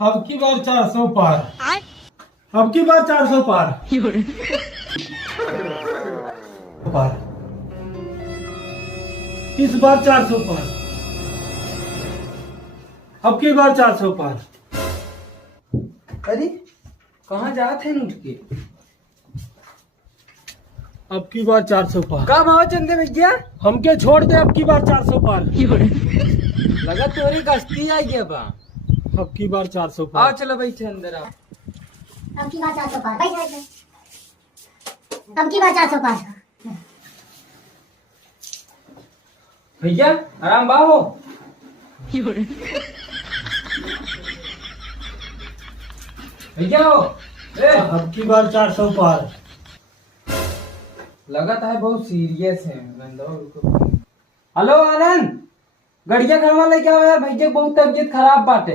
अब की बार 400 पार। अब की बार 400 पार। पार। इस बार 400 पार। अब की बार 400 पार। अरे कहाँ जाते हैं उठ के? अब की बार 400 पार। का भाव चंदे भैया? हमके छोड़ दे, अब की बार 400 पार। लगा तोरी गश्ती आई गया बा। अब की बार 400 आओ पार। चलो बैठे अंदर आओ। अब की बार 400 पार। अब की बार 400 पार। भैया आराम बाहो। भैया हो। अब की बार 400 पार। लगा था है बहुत सीरियस है। हेलो आनंद, गड़िया घर वाले क्या यार, भैया बहुत तबीयत खराब बाटे।